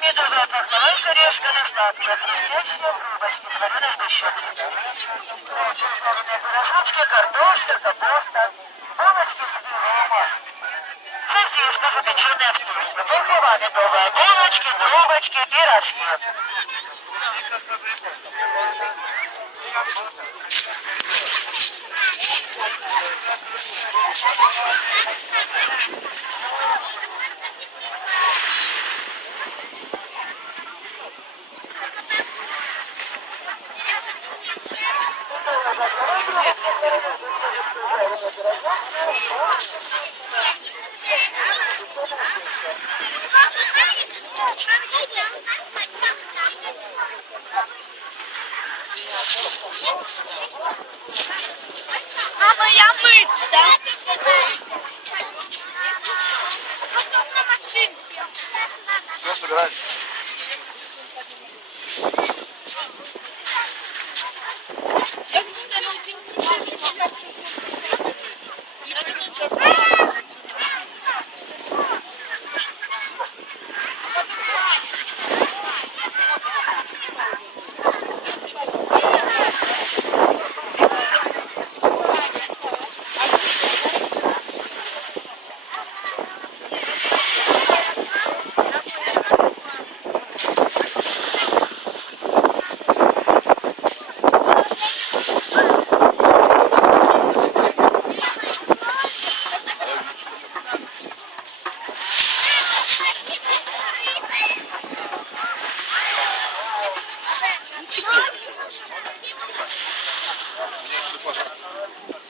Медовая плавающая решка на статке, хрустящие трубочки, вареной сгущенки. Жареные пирожочки, картошка, капуста, булочки с изюмом. Сосиска, запеченная в тесте, пахлава медовая, булочки, трубочки, пирожки. Мама, я мыться. Все, собираемся.